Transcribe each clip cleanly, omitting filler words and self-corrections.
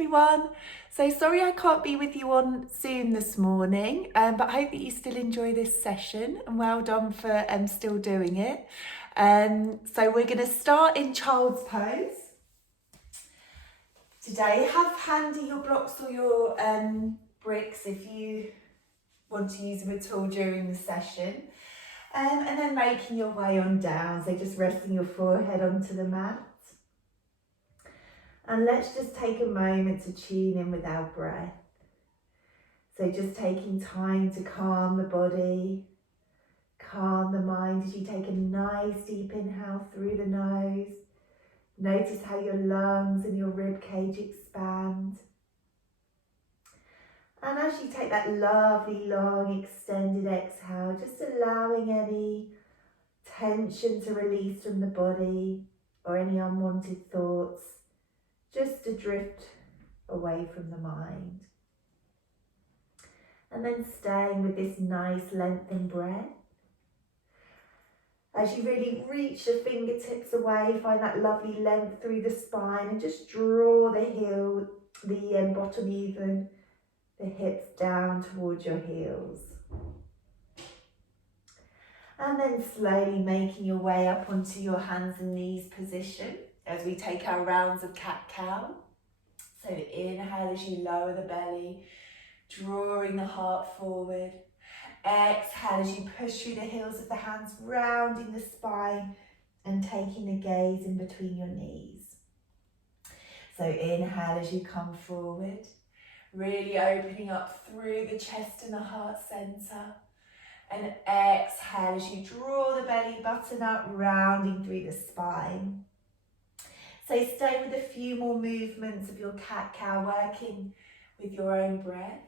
everyone. So sorry I can't be with you on Zoom this morning, but I hope that you still enjoy this session and well done for still doing it. So we're going to start in child's pose. Today, have handy your blocks or your bricks if you want to use them at all during the session. And then making your way on down, so just resting your forehead onto the mat. And let's just take a moment to tune in with our breath. So just taking time to calm the body, calm the mind as you take a nice deep inhale through the nose. Notice how your lungs and your rib cage expand. And as you take that lovely, long, extended exhale, just allowing any tension to release from the body or any unwanted thoughts, just to drift away from the mind. And then staying with this nice lengthened breath. As you really reach the fingertips away, find that lovely length through the spine and just draw the bottom even, the hips down towards your heels. And then slowly making your way up onto your hands and knees position as we take our rounds of cat-cow. So inhale as you lower the belly, drawing the heart forward. Exhale as you push through the heels of the hands, rounding the spine and taking the gaze in between your knees. So inhale as you come forward, really opening up through the chest and the heart center. And exhale as you draw the belly button up, rounding through the spine. So stay with a few more movements of your cat-cow, working with your own breath.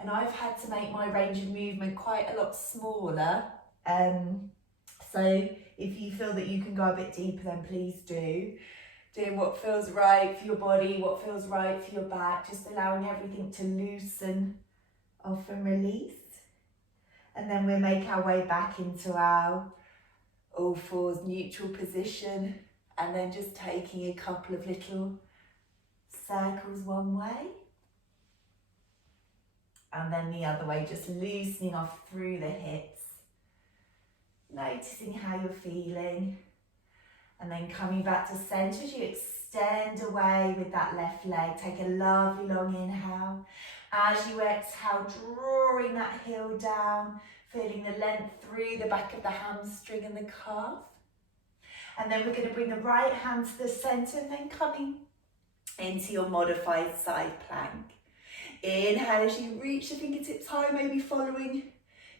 And I've had to make my range of movement quite a lot smaller. So if you feel that you can go a bit deeper, then please do. Doing what feels right for your body, what feels right for your back, just allowing everything to loosen off and release. And then we'll make our way back into our all fours neutral position, and then just taking a couple of little circles one way. And then the other way, just loosening off through the hips. Noticing how you're feeling. And then coming back to centre as you extend away with that left leg. Take a lovely long inhale. As you exhale, drawing that heel down, feeling the length through the back of the hamstring and the calf. And then we're going to bring the right hand to the centre and then coming into your modified side plank. Inhale as you reach the fingertips high, maybe following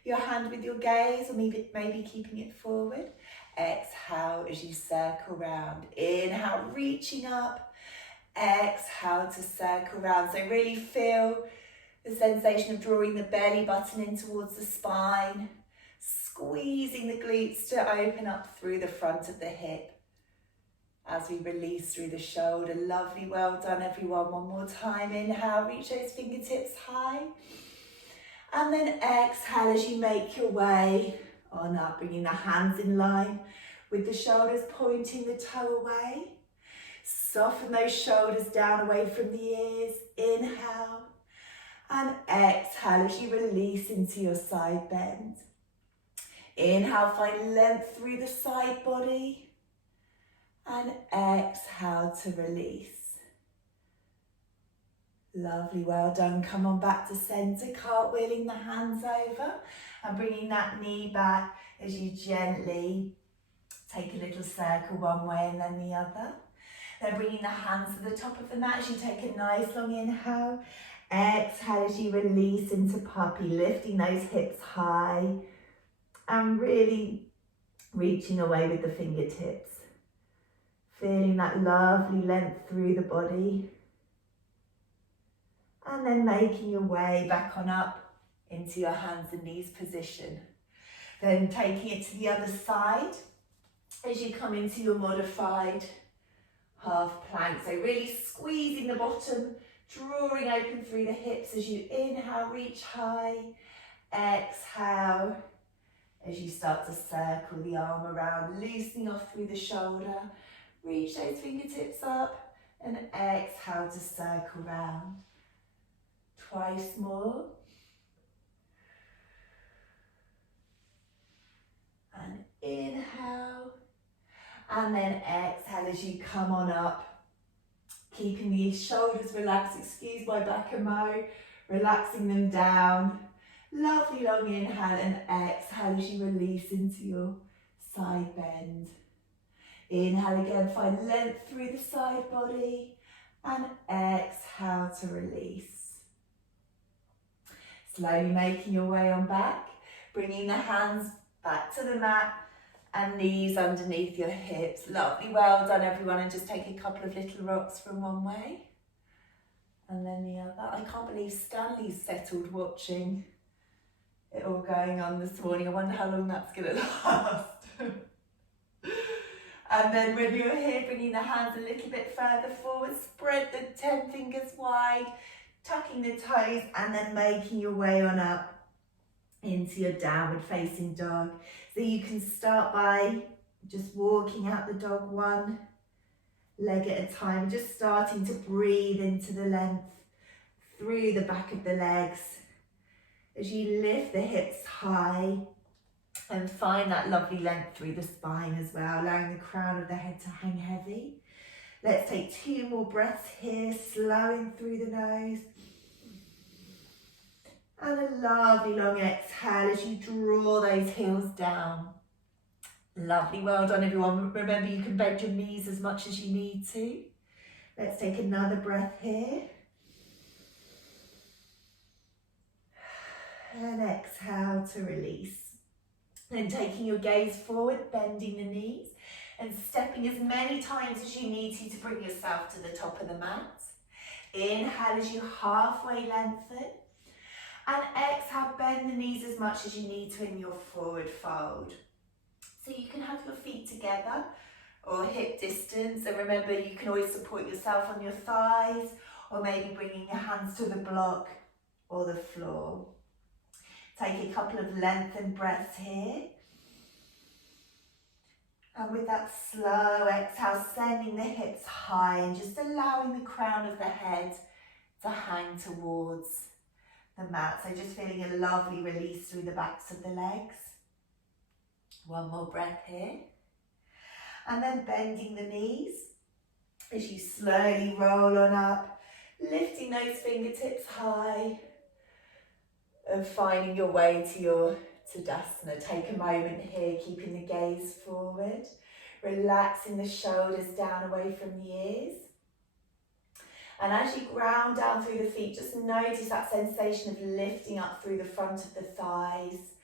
your hand with your gaze or maybe keeping it forward. Exhale as you circle round. Inhale, reaching up. Exhale to circle round. So really feel the sensation of drawing the belly button in towards the spine, squeezing the glutes to open up through the front of the hip. As we release through the shoulder, lovely, well done everyone. One more time, inhale, reach those fingertips high. And then exhale as you make your way on up, bringing the hands in line with the shoulders pointing the toe away. Soften those shoulders down away from the ears, inhale. And exhale as you release into your side bend. Inhale, find length through the side body. And exhale to release. Lovely, well done. Come on back to centre, cartwheeling the hands over and bringing that knee back as you gently take a little circle one way and then the other. Then bringing the hands to the top of the mat as you take a nice long inhale. Exhale as you release into puppy, lifting those hips high and really reaching away with the fingertips. Feeling that lovely length through the body. And then making your way back on up into your hands and knees position. Then taking it to the other side as you come into your modified half plank. So really squeezing the bottom, drawing open through the hips as you inhale, reach high. Exhale as you start to circle the arm around, loosening off through the shoulder. Reach those fingertips up And exhale to circle round. Twice more. And inhale. And then exhale as you come on up. Keeping the shoulders relaxed, excuse my back and mo, relaxing them down. Lovely long inhale and exhale as you release into your side bend. Inhale again, find length through the side body and exhale to release. Slowly making your way on back, bringing the hands back to the mat and knees underneath your hips. Lovely, well done everyone, and just take a couple of little rocks from one way and then the other. I can't believe Stanley's settled watching it all going on this morning. I wonder how long that's going to last. And then when you're here, bringing the hands a little bit further forward, spread the 10 fingers wide, tucking the toes, and then making your way on up into your downward facing dog. So you can start by just walking out the dog one leg at a time, just starting to breathe into the length through the back of the legs as you lift the hips high and find that lovely length through the spine as well, allowing the crown of the head to hang heavy. Let's take 2 more breaths here, slowing through the nose. And a lovely long exhale as you draw those heels down. Lovely, well done everyone. Remember, you can bend your knees as much as you need to. Let's take another breath here. And exhale to release. Then taking your gaze forward, bending the knees and stepping as many times as you need to bring yourself to the top of the mat. Inhale as you halfway lengthen. And exhale, bend the knees as much as you need to in your forward fold. So you can have your feet together or hip distance. And remember, you can always support yourself on your thighs or maybe bringing your hands to the block or the floor. Take a couple of lengthened breaths here. And with that slow exhale, sending the hips high and just allowing the crown of the head to hang towards the mat. So just feeling a lovely release through the backs of the legs. One more breath here. And then bending the knees as you slowly roll on up, lifting those fingertips high and finding your way to your Tadasana. Take a moment here, keeping the gaze forward, relaxing the shoulders down away from the ears. And as you ground down through the feet, just notice that sensation of lifting up through the front of the thighs,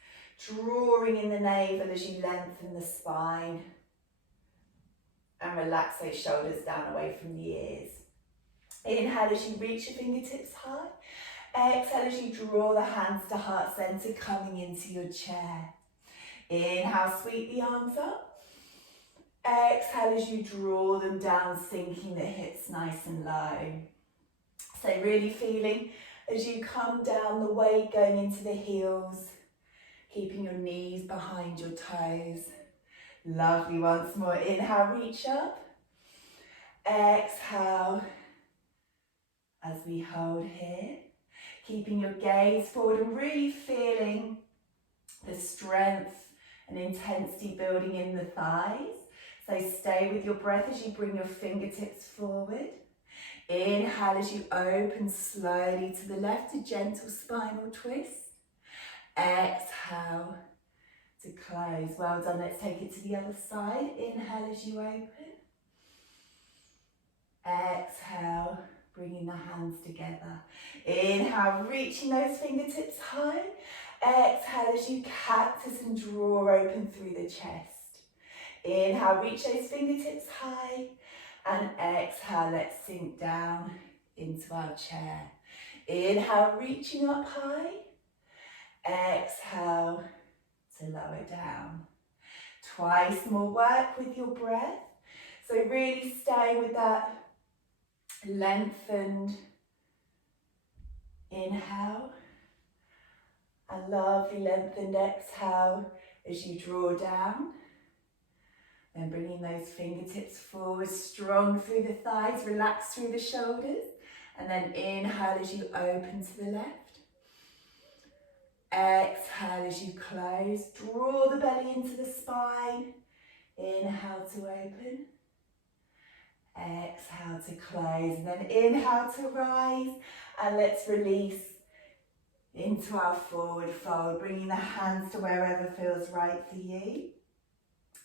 drawing in the navel as you lengthen the spine. And relax those shoulders down away from the ears. Inhale as you reach your fingertips high. Exhale as you draw the hands to heart center, coming into your chair. Inhale, sweep the arms up. Exhale as you draw them down, sinking the hips nice and low. So really feeling as you come down, the weight going into the heels, keeping your knees behind your toes. Lovely, once more. Inhale, reach up. Exhale as we hold here. Keeping your gaze forward and really feeling the strength and intensity building in the thighs. So stay with your breath as you bring your fingertips forward. Inhale as you open slowly to the left, a gentle spinal twist. Exhale to close. Well done. Let's take it to the other side. Inhale as you open. Exhale, bringing the hands together. Inhale, reaching those fingertips high. Exhale as you cactus and draw open through the chest. Inhale, reach those fingertips high. And exhale, let's sink down into our chair. Inhale, reaching up high. Exhale to lower down. Twice more work with your breath. So really stay with that lengthened inhale. A lovely lengthened exhale as you draw down. Then bringing those fingertips forward, strong through the thighs, relax through the shoulders. And then inhale as you open to the left. Exhale as you close. Draw the belly into the spine. Inhale to open. Exhale to close. And then inhale to rise. And let's release into our forward fold, bringing the hands to wherever feels right for you.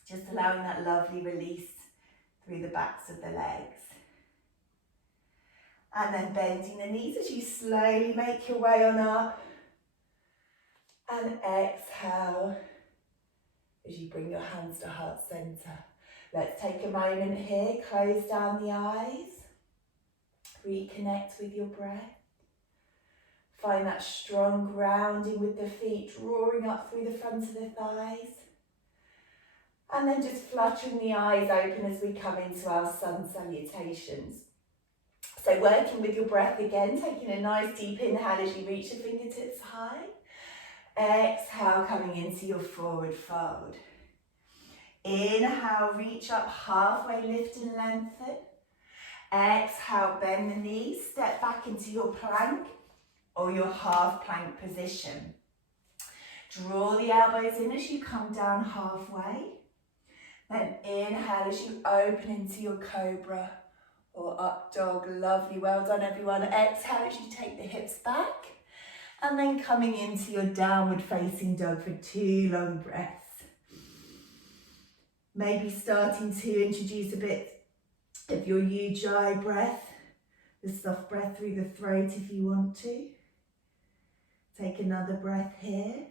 Just allowing that lovely release through the backs of the legs. And then bending the knees as you slowly make your way on up. And exhale as you bring your hands to heart center. Let's take a moment here, close down the eyes. Reconnect with your breath. Find that strong grounding with the feet, drawing up through the front of the thighs. And then just fluttering the eyes open as we come into our sun salutations. So working with your breath again, taking a nice deep inhale as you reach the fingertips high. Exhale, coming into your forward fold. Inhale, reach up halfway, lift and lengthen. Exhale, bend the knees, step back into your plank or your half plank position. Draw the elbows in as you come down halfway. Then inhale as you open into your cobra or up dog. Lovely, well done everyone. Exhale as you take the hips back. And then coming into your downward facing dog for 2 long breaths. Maybe starting to introduce a bit of your Ujjayi breath, the soft breath through the throat if you want to. Take another breath here.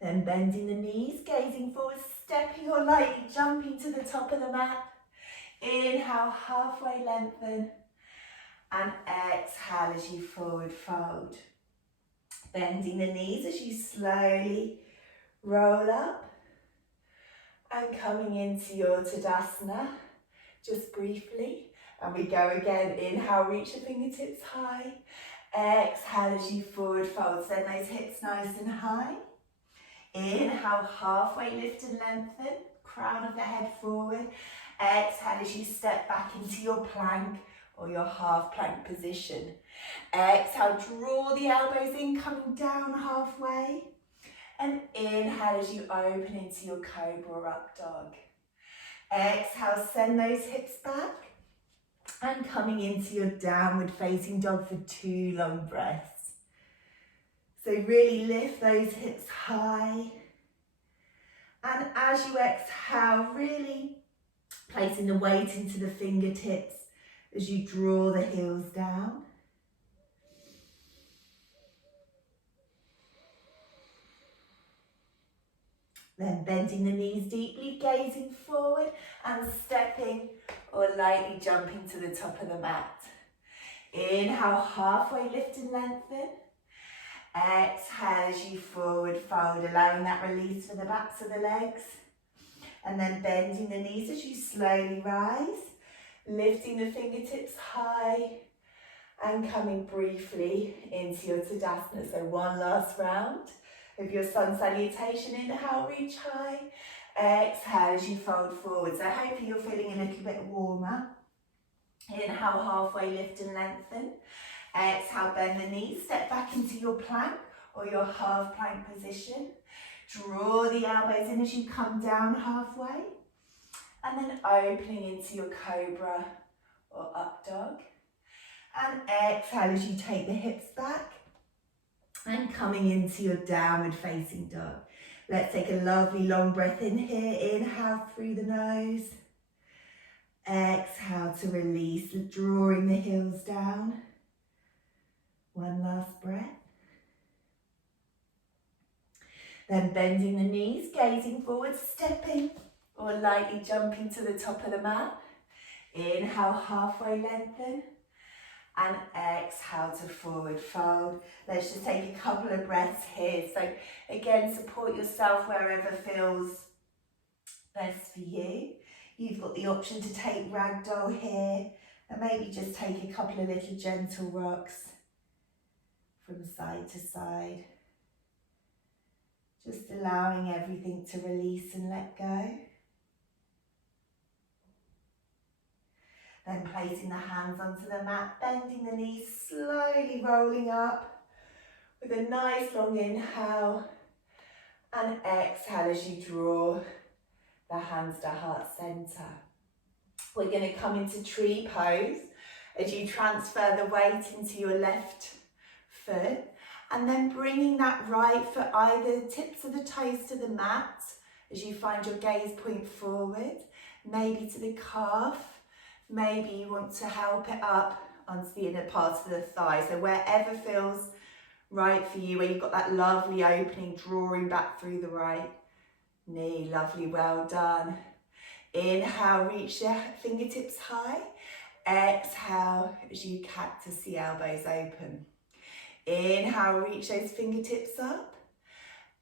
Then bending the knees, gazing forward, stepping or lightly jumping to the top of the mat. Inhale, halfway lengthen. And exhale as you forward fold. Bending the knees as you slowly roll up. And coming into your Tadasana, just briefly. And we go again. Inhale, reach the fingertips high. Exhale as you forward fold. Send those hips nice and high. Inhale, halfway lift and lengthen, crown of the head forward. Exhale as you step back into your plank or your half plank position. Exhale, draw the elbows in, coming down halfway. And inhale as you open into your cobra or up dog. Exhale, send those hips back. And coming into your downward facing dog for 2 long breaths. So really lift those hips high. And as you exhale, really placing the weight into the fingertips as you draw the heels down. Then bending the knees deeply, gazing forward and stepping or lightly jumping to the top of the mat. Inhale, halfway lift and lengthen. Exhale as you forward fold, allowing that release for the backs of the legs. And then bending the knees as you slowly rise, lifting the fingertips high and coming briefly into your Tadasana. So 1 last round of your sun salutation. Inhale, reach high. Exhale as you fold forward. So hopefully you're feeling a little bit warmer. Inhale, halfway lift and lengthen. Exhale, bend the knees, step back into your plank or your half plank position. Draw the elbows in as you come down halfway. And then opening into your cobra or up dog. And exhale as you take the hips back. And coming into your downward facing dog. Let's take a lovely long breath in here. Inhale through the nose. Exhale to release, drawing the heels down. 1 last breath. Then bending the knees, gazing forward, stepping or lightly jumping to the top of the mat. Inhale, halfway lengthen. And exhale to forward fold. Let's just take a couple of breaths here. So again, support yourself wherever feels best for you. You've got the option to take ragdoll here and maybe just take a couple of little gentle rocks from side to side. Just allowing everything to release and let go. Then placing the hands onto the mat, bending the knees, slowly rolling up with a nice long inhale and exhale as you draw the hands to heart center. We're going to come into tree pose as you transfer the weight into your left foot and then bringing that right foot, either tips of the toes to the mat as you find your gaze point forward, maybe to the calf, maybe you want to help it up onto the inner part of the thigh. So wherever feels right for you, where you've got that lovely opening, drawing back through the right knee. Lovely, well done. Inhale, reach your fingertips high. Exhale as you cactus the elbows open. Inhale, reach those fingertips up.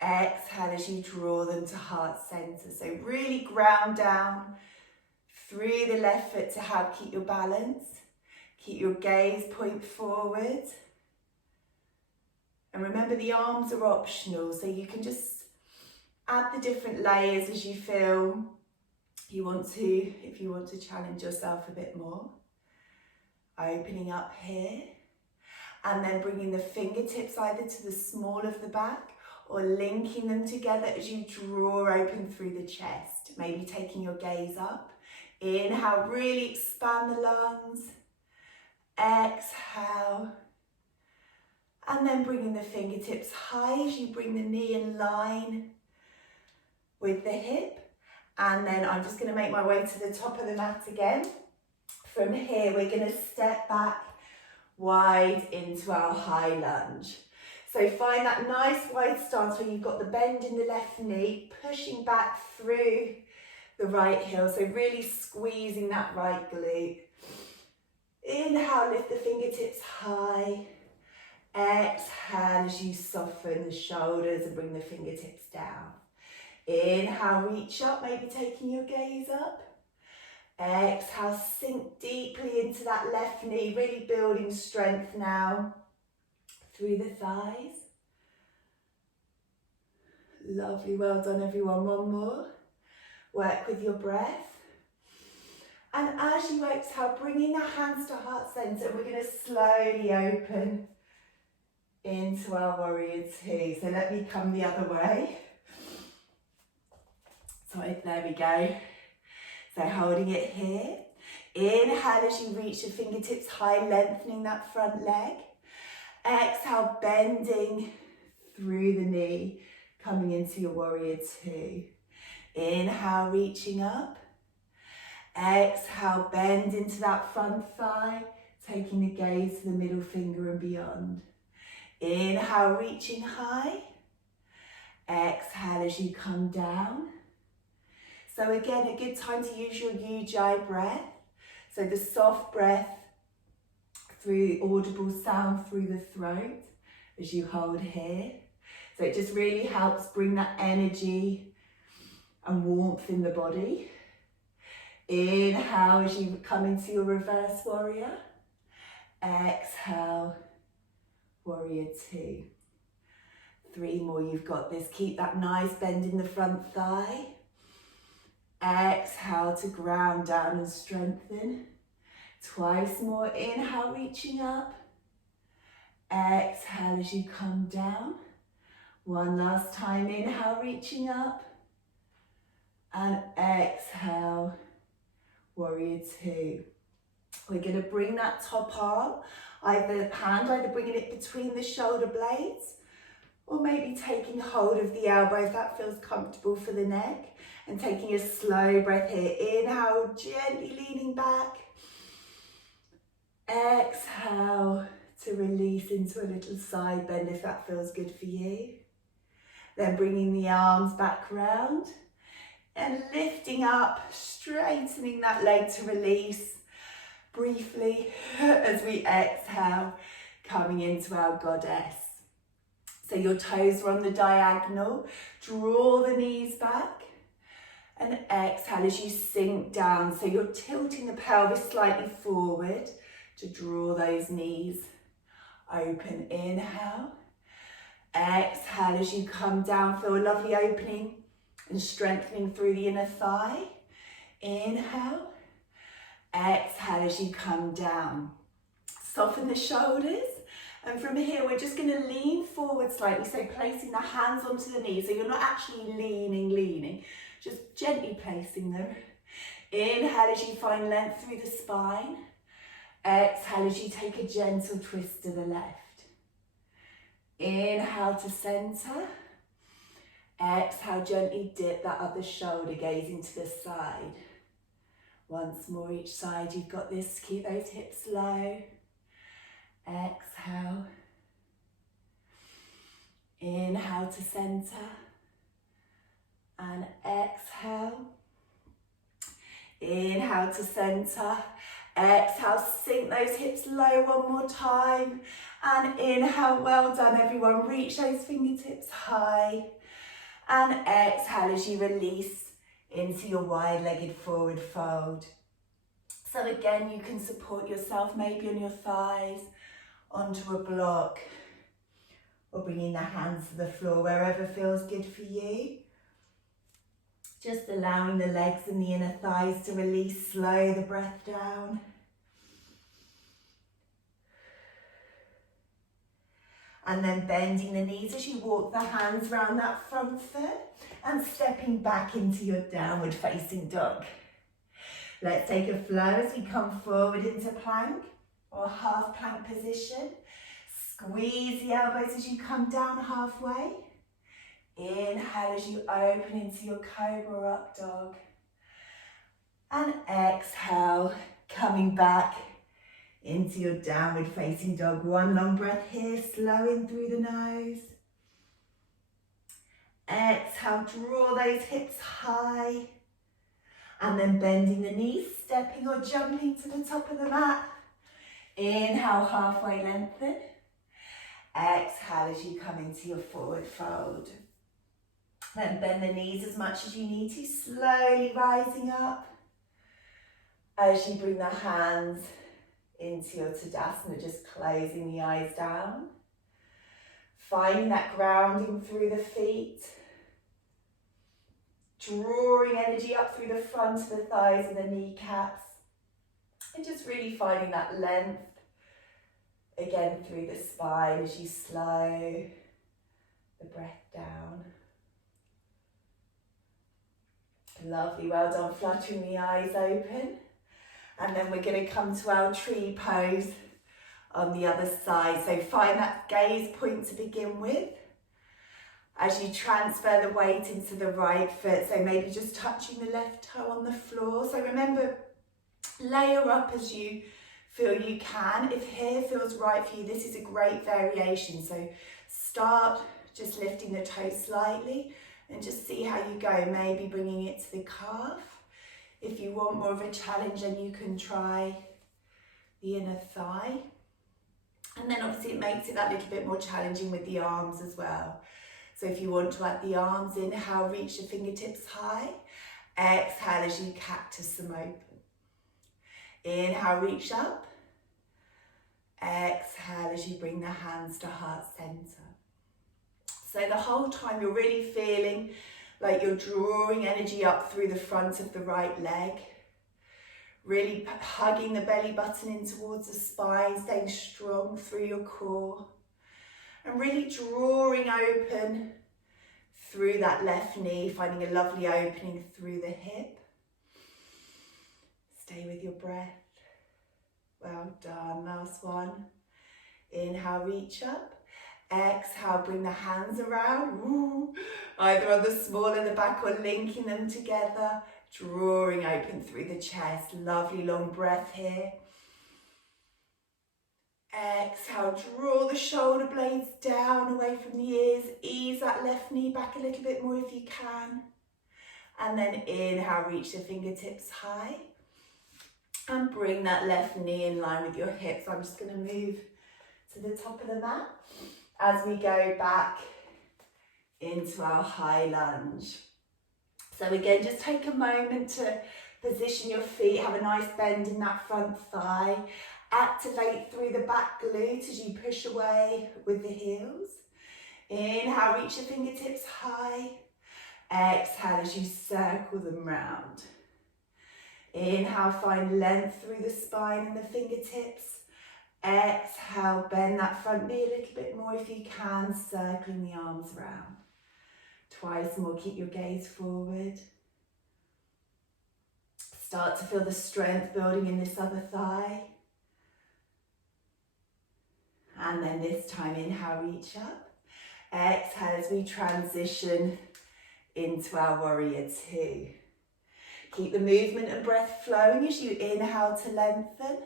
Exhale as you draw them to heart center. So really ground down through the left foot to help keep your balance. Keep your gaze point forward. And remember, the arms are optional, so you can just add the different layers as you feel you want to, if you want to challenge yourself a bit more. Opening up here, and then bringing the fingertips either to the small of the back or linking them together as you draw open through the chest. Maybe taking your gaze up. Inhale, really expand the lungs. Exhale. And then bringing the fingertips high as you bring the knee in line with the hip. And then I'm just going to make my way to the top of the mat again. From here, we're going to step back wide into our high lunge. So find that nice wide stance where you've got the bend in the left knee, pushing back through the right heel. So really squeezing that right glute. Inhale, lift the fingertips high. Exhale as you soften the shoulders and bring the fingertips down. Inhale, reach up, maybe taking your gaze up. Exhale, sink deeply into that left knee, really building strength now through the thighs. Lovely, well done everyone. One more. Work with your breath. And as you exhale, bringing the hands to heart center, we're going to slowly open into our warrior two. So let me come the other way. So there we go. So holding it here. Inhale as you reach your fingertips high, lengthening that front leg. Exhale, bending through the knee, coming into your warrior two. Inhale, reaching up. Exhale, bend into that front thigh, taking the gaze to the middle finger and beyond. Inhale, reaching high. Exhale as you come down. So again, a good time to use your Ujjayi breath. So the soft breath through audible sound through the throat as you hold here. So it just really helps bring that energy and warmth in the body. Inhale as you come into your reverse warrior. Exhale, warrior two. 3 more, you've got this. Keep that nice bend in the front thigh. Exhale to ground down and strengthen. Twice more, inhale, reaching up. Exhale as you come down. One last time, inhale, reaching up. And exhale, warrior two. We're going to bring that top arm, either bringing it between the shoulder blades, or maybe taking hold of the elbow if that feels comfortable for the neck, and taking a slow breath here. Inhale, gently leaning back. Exhale to release into a little side bend if that feels good for you. Then bringing the arms back round and lifting up, straightening that leg to release briefly as we exhale, coming into our goddess. So your toes are on the diagonal. Draw the knees back and exhale as you sink down. So you're tilting the pelvis slightly forward to draw those knees open. Inhale. Exhale as you come down, feel a lovely opening and strengthening through the inner thigh. Inhale. Exhale as you come down. Soften the shoulders. And from here, we're just going to lean forward slightly, so placing the hands onto the knees. So you're not actually leaning, just gently placing them. Inhale as you find length through the spine. Exhale as you take a gentle twist to the left. Inhale to center. Exhale, gently dip that other shoulder, gazing to the side. Once more each side, you've got this. Keep those hips low. Exhale. Inhale to center. And exhale. Inhale to center. Exhale, sink those hips low one more time. And inhale, well done everyone. Reach those fingertips high. And exhale as you release into your wide-legged forward fold. So again, you can support yourself maybe on your thighs, onto a block, or bringing the hands to the floor, wherever feels good for you. Just allowing the legs and the inner thighs to release, slow the breath down. And then bending the knees as you walk the hands around that front foot and stepping back into your downward facing dog. Let's take a flow as we come forward into plank or half plank position. Squeeze the elbows as you come down halfway. Inhale as you open into your cobra or up dog. And exhale, coming back into your downward facing dog. One long breath here, slow in through the nose. Exhale, draw those hips high. And then bending the knees, stepping or jumping to the top of the mat. Inhale, halfway lengthen. Exhale as you come into your forward fold. Then bend the knees as much as you need to, slowly rising up. As you bring the hands into your Tadasana, just closing the eyes down. Finding that grounding through the feet. Drawing energy up through the front of the thighs and the kneecaps. And just really finding that length again through the spine as you slow the breath down. Lovely, well done, fluttering the eyes open. And then we're going to come to our tree pose on the other side. So find that gaze point to begin with. As you transfer the weight into the right foot, so maybe just touching the left toe on the floor. So remember, layer up as you feel you can. If here feels right for you, this is a great variation. So start just lifting the toe slightly and just see how you go. Maybe bringing it to the calf. If you want more of a challenge, then you can try the inner thigh. And then obviously it makes it that little bit more challenging with the arms as well. So if you want to add the arms, inhale, reach the fingertips high. Exhale as you cactus them open. Inhale, reach up. Exhale as you bring the hands to heart center. So the whole time you're really feeling like you're drawing energy up through the front of the right leg. Really hugging the belly button in towards the spine, staying strong through your core. And really drawing open through that left knee, finding a lovely opening through the hip. Stay with your breath. Well done, last one. Inhale, reach up. Exhale, bring the hands around, either on the small of the back or linking them together, drawing open through the chest. Lovely long breath here. Exhale, draw the shoulder blades down away from the ears. Ease that left knee back a little bit more if you can. And then inhale, reach the fingertips high. And bring that left knee in line with your hips. I'm just going to move to the top of the mat as we go back into our high lunge. So again, just take a moment to position your feet, have a nice bend in that front thigh. Activate through the back glute as you push away with the heels. Inhale, reach your fingertips high. Exhale as you circle them round. Inhale, find length through the spine and the fingertips. Exhale, bend that front knee a little bit more if you can, circling the arms round. Twice more, keep your gaze forward. Start to feel the strength building in this other thigh. And then this time, inhale, reach up. Exhale as we transition into our warrior two. Keep the movement and breath flowing as you inhale to lengthen.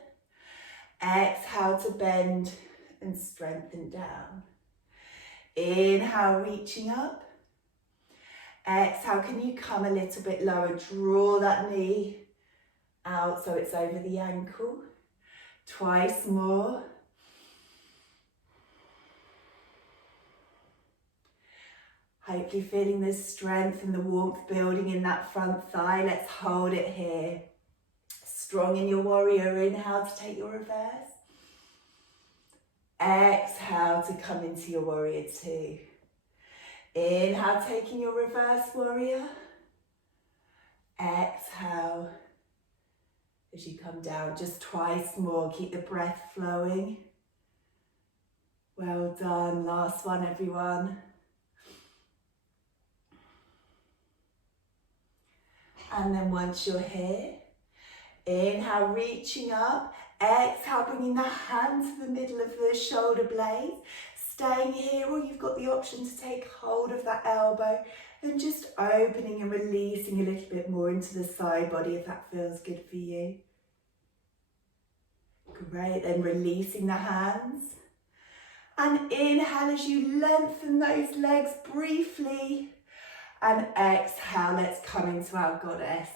Exhale to bend and strengthen down. Inhale, reaching up. Exhale, can you come a little bit lower? Draw that knee out so it's over the ankle. Twice more. Hopefully feeling the strength and the warmth building in that front thigh. Let's hold it here. Strong in your warrior. Inhale to take your reverse. Exhale to come into your warrior two. Inhale, taking your reverse warrior. Exhale as you come down. Just twice more. Keep the breath flowing. Well done. Last one, everyone. And then once you're here, inhale, reaching up. Exhale, bringing the hand to the middle of the shoulder blade. Staying here, or you've got the option to take hold of that elbow and just opening and releasing a little bit more into the side body if that feels good for you. Great, then releasing the hands. And inhale as you lengthen those legs briefly. And exhale, let's come into our goddess.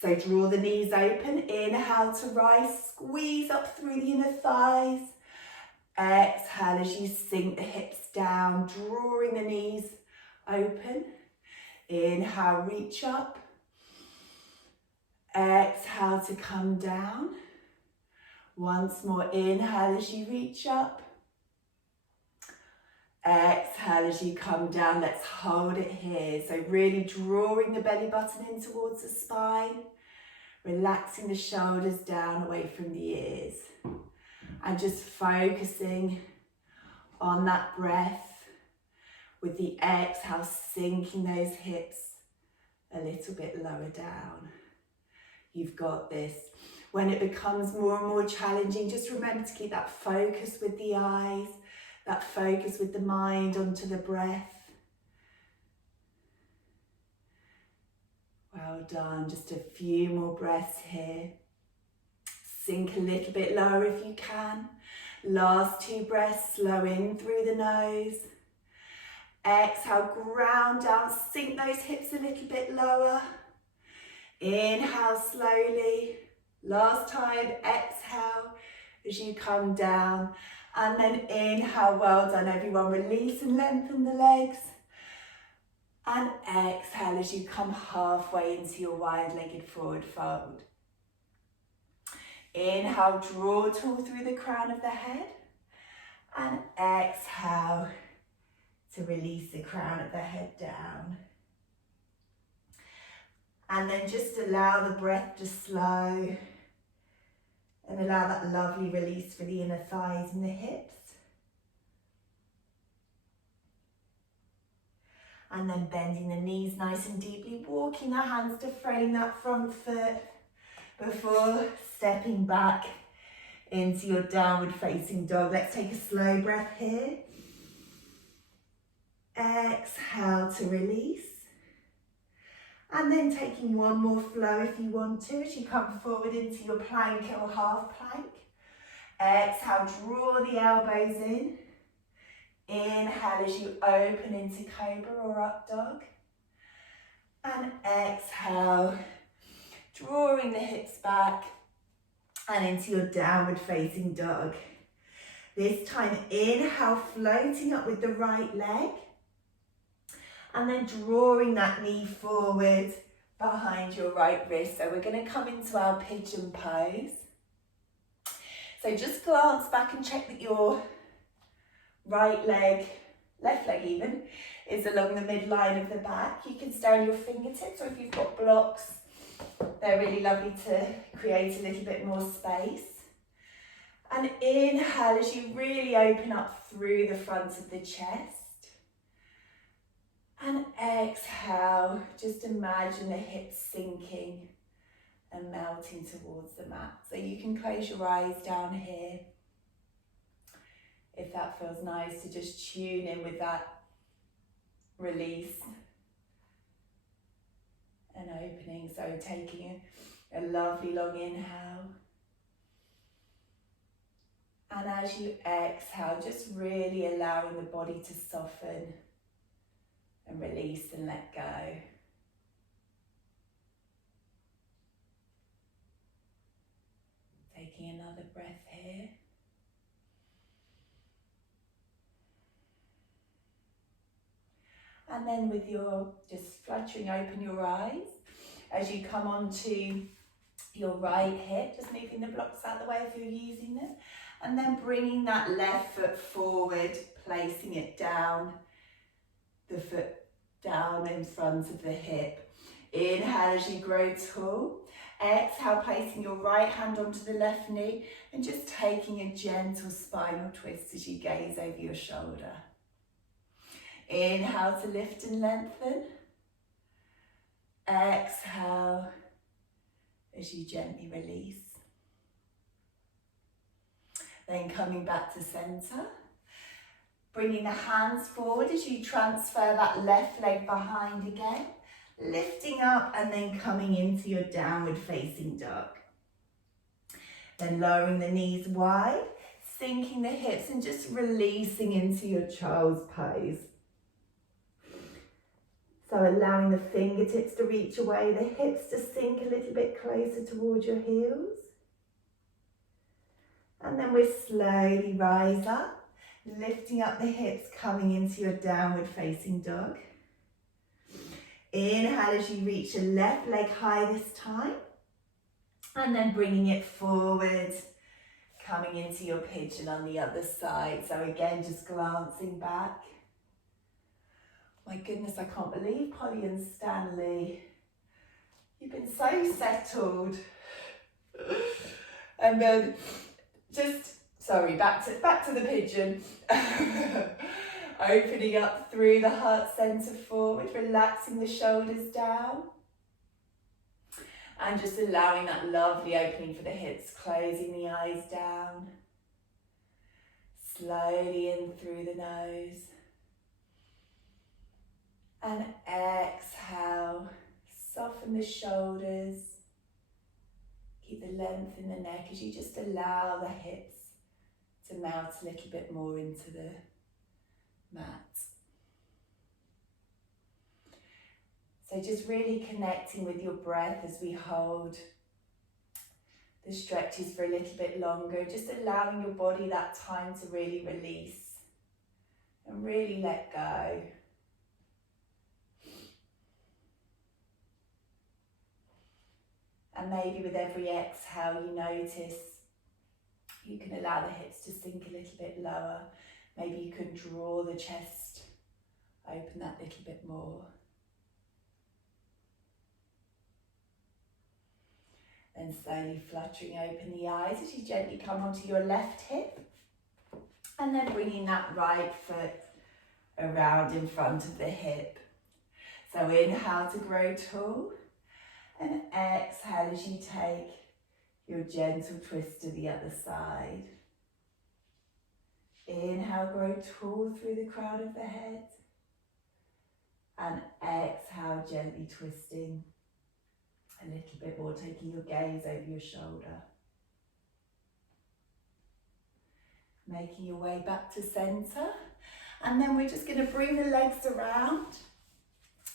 So draw the knees open, inhale to rise, squeeze up through the inner thighs. Exhale as you sink the hips down, drawing the knees open. Inhale, reach up. Exhale to come down. Once more, inhale as you reach up. Exhale as you come down. Let's hold it here. So really drawing the belly button in towards the spine. Relaxing the shoulders down away from the ears. And just focusing on that breath with the exhale, sinking those hips a little bit lower down. You've got this. When it becomes more and more challenging, just remember to keep that focus with the eyes, that focus with the mind onto the breath. Well done. Just a few more breaths here. Sink a little bit lower if you can. Last two breaths, slow in through the nose. Exhale, ground down, sink those hips a little bit lower. Inhale slowly. Last time, exhale as you come down. And then inhale, well done everyone. Release and lengthen the legs. And exhale as you come halfway into your wide-legged forward fold. Inhale, draw tall through the crown of the head. And exhale to release the crown of the head down. And then just allow the breath to slow. And allow that lovely release for the inner thighs and the hips. And then bending the knees nice and deeply, walking the hands to frame that front foot before stepping back into your downward facing dog. Let's take a slow breath here. Exhale to release. And then taking one more flow if you want to, as you come forward into your plank or half plank. Exhale, draw the elbows in. Inhale as you open into cobra or up dog. And exhale, drawing the hips back and into your downward facing dog. This time, inhale, floating up with the right leg. And then drawing that knee forward behind your right wrist. So we're going to come into our pigeon pose. So just glance back and check that your right leg left leg even, is along the midline of the back. You can stay on your fingertips, or if you've got blocks, they're really lovely to create a little bit more space. And inhale as you really open up through the front of the chest. And exhale, just imagine the hips sinking and melting towards the mat. So you can close your eyes down here if that feels nice, to just tune in with that release and opening. So taking a lovely long inhale. And as you exhale, just really allowing the body to soften and release and let go. Taking another breath here. And then with your, just fluttering open your eyes, as you come onto your right hip, just moving the blocks out of the way if you're using them, and then bringing that left foot forward, placing it down, the foot down in front of the hip. Inhale as you grow tall. Exhale, placing your right hand onto the left knee and just taking a gentle spinal twist as you gaze over your shoulder. Inhale to lift and lengthen. Exhale as you gently release. Then coming back to center. Bringing the hands forward as you transfer that left leg behind again. Lifting up and then coming into your downward facing dog. Then lowering the knees wide, sinking the hips and just releasing into your child's pose. So allowing the fingertips to reach away, the hips to sink a little bit closer towards your heels. And then we slowly rise up, lifting up the hips, coming into your downward facing dog. Inhale as you reach your left leg high this time. And then bringing it forward, coming into your pigeon on the other side. So again, just glancing back. My goodness, I can't believe Polly and Stanley. You've been so settled. And then back to the pigeon. Opening up through the heart center forward, relaxing the shoulders down. And just allowing that lovely opening for the hips, closing the eyes down. Slowly in through the nose. And exhale, soften the shoulders. Keep the length in the neck as you just allow the hips to melt a little bit more into the mat. So just really connecting with your breath as we hold the stretches for a little bit longer, just allowing your body that time to really release and really let go. And maybe with every exhale you notice you can allow the hips to sink a little bit lower. Maybe you can draw the chest, open that little bit more. Then slowly fluttering open the eyes as you gently come onto your left hip. And then bringing that right foot around in front of the hip. So inhale to grow tall. And exhale as you take your gentle twist to the other side. Inhale, grow tall through the crown of the head. And exhale, gently twisting a little bit more, taking your gaze over your shoulder. Making your way back to center. And then we're just going to bring the legs around.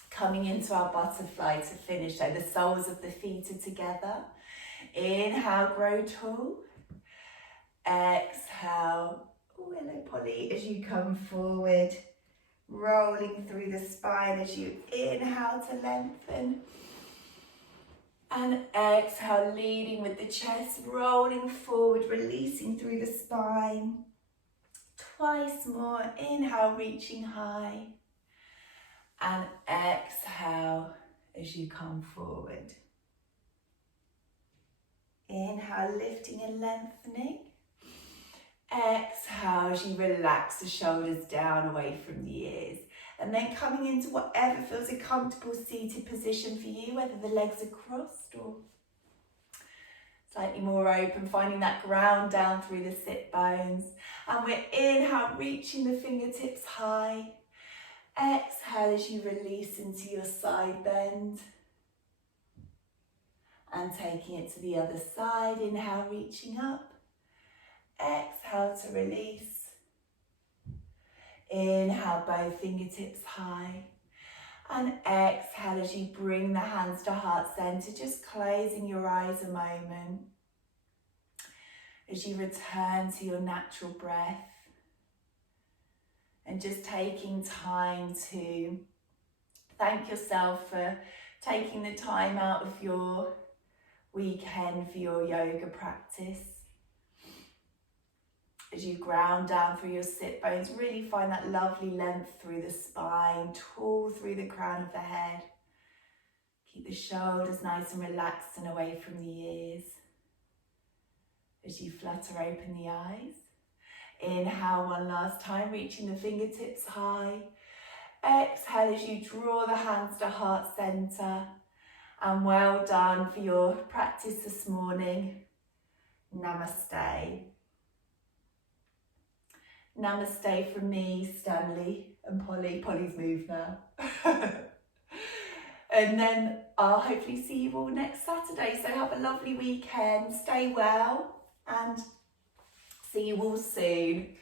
Coming into our butterfly to finish. So the soles of the feet are together. Inhale, grow tall. Exhale. Oh, hello, Polly. As you come forward, rolling through the spine as you inhale to lengthen. And exhale, leading with the chest, rolling forward, releasing through the spine. Twice more. Inhale, reaching high. And exhale as you come forward. Inhale, lifting and lengthening. Exhale as you relax the shoulders down away from the ears. And then coming into whatever feels a comfortable seated position for you, whether the legs are crossed or slightly more open, finding that ground down through the sit bones. And we're inhale, reaching the fingertips high. Exhale as you release into your side bend. And taking it to the other side, inhale, reaching up. Exhale to release. Inhale, both fingertips high. And exhale as you bring the hands to heart center, just closing your eyes a moment. As you return to your natural breath. And just taking time to thank yourself for taking the time out of your weekend for your yoga practice. As you ground down through your sit bones, really find that lovely length through the spine, tall through the crown of the head. Keep the shoulders nice and relaxed and away from the ears. As you flutter open the eyes. Inhale one last time, reaching the fingertips high. Exhale as you draw the hands to heart center. And well done for your practice this morning. Namaste. Namaste from me, Stanley, and Polly. Polly's moved now. And then I'll hopefully see you all next Saturday. So have a lovely weekend, stay well, and see you all soon.